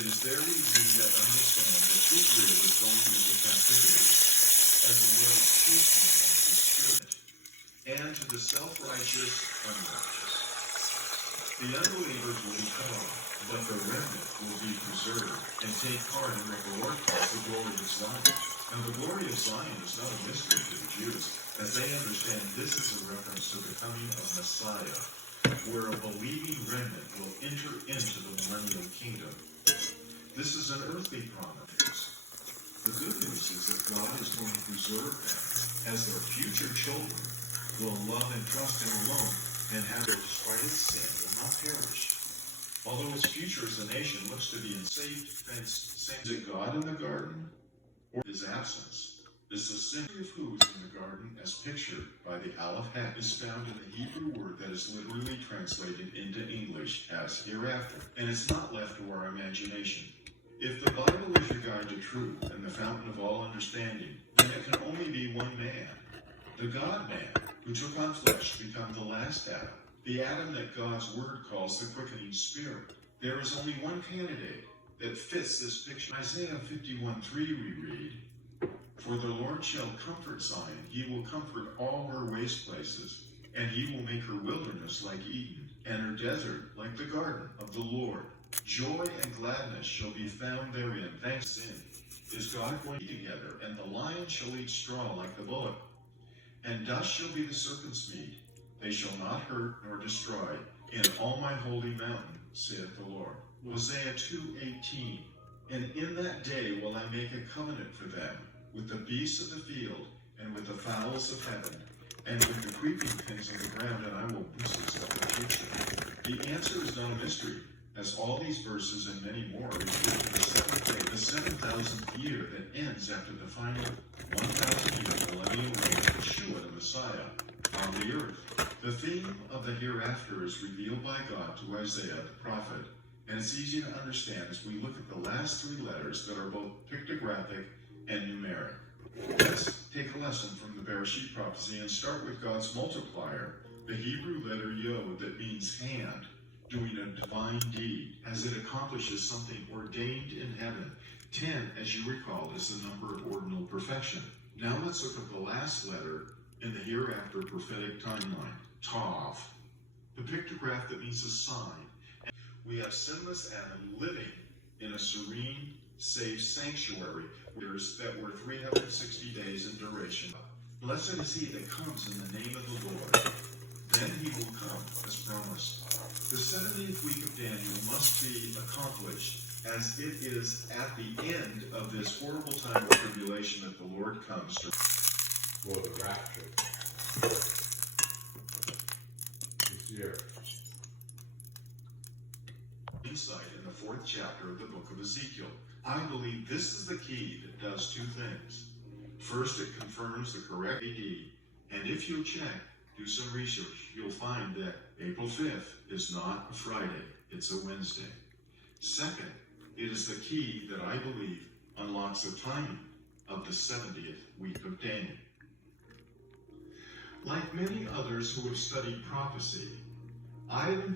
It is there we read and understand that Israel is going into captivity as the Lord is chastening them with His Spirit, and to the self-righteous unrighteous. The unbelievers will be cut off, but the remnant will be preserved and take part in what the Lord calls the glory of Zion. And the glory of Zion is not a mystery to the Jews, as they understand this is a reference to the coming of Messiah, where a believing remnant will enter into the millennial kingdom. This is an earthly promise. The good news is that God is going to preserve them as their future children will love and trust Him alone and have their despite its sin will not perish. Although its future as a nation looks to be in safe, fenced, is it God in the garden or His absence? This assembly of who's in the garden as pictured by the Aleph Het is found in the Hebrew word that is literally translated into English as hereafter, and it's not left to our imagination. If the Bible is your guide to truth and the fountain of all understanding, then it can only be one man, the God-man, who took on flesh to become the last Adam, the Adam that God's Word calls the quickening Spirit. There is only one candidate that fits this picture. Isaiah 51:3 we read, "For the Lord shall comfort Zion, He will comfort all her waste places, and He will make her wilderness like Eden, and her desert like the garden of the Lord. Joy and gladness shall be found therein." Thanks to sin. Is God going together, and the lion shall eat straw like the bullock, and dust shall be the serpent's meat. They shall not hurt nor destroy in all my holy mountain, saith the Lord. Hosea 2:18, "And in that day will I make a covenant for them, with the beasts of the field, and with the fowls of heaven, and with the creeping things of the ground, and I will bless of the future." The answer is not a mystery, as all these verses and many more refer to the seventh day, the 7,000th year that ends after the final 1,000-year millennial reign of Yeshua, the Messiah, on the earth. The theme of the hereafter is revealed by God to Isaiah the prophet, and it's easy to understand as we look at the last three letters that are both pictographic and numeric. Let's take a lesson from the Bereshit prophecy and start with God's multiplier, the Hebrew letter Yod, that means hand, doing a divine deed, as it accomplishes something ordained in heaven. 10, as you recall, is the number of ordinal perfection. Now let's look at the last letter in the hereafter prophetic timeline, Tav, the pictograph that means a sign. And we have sinless Adam living in a serene, safe sanctuary that were 360 days in duration. Blessed is he that comes in the name of the Lord. Then he will come, as promised. The 70th week of Daniel must be accomplished, as it is at the end of this horrible time of tribulation that the Lord comes to. For the rapture this year. Insight in the 4th chapter of the book of Ezekiel. I believe this is the key that does two things. First, it confirms the correct AD, and if you'll check, do some research, you'll find that April 5th is not a Friday, it's a Wednesday. Second, it is the key that I believe unlocks the timing of the 70th week of Daniel. Like many others who have studied prophecy, I have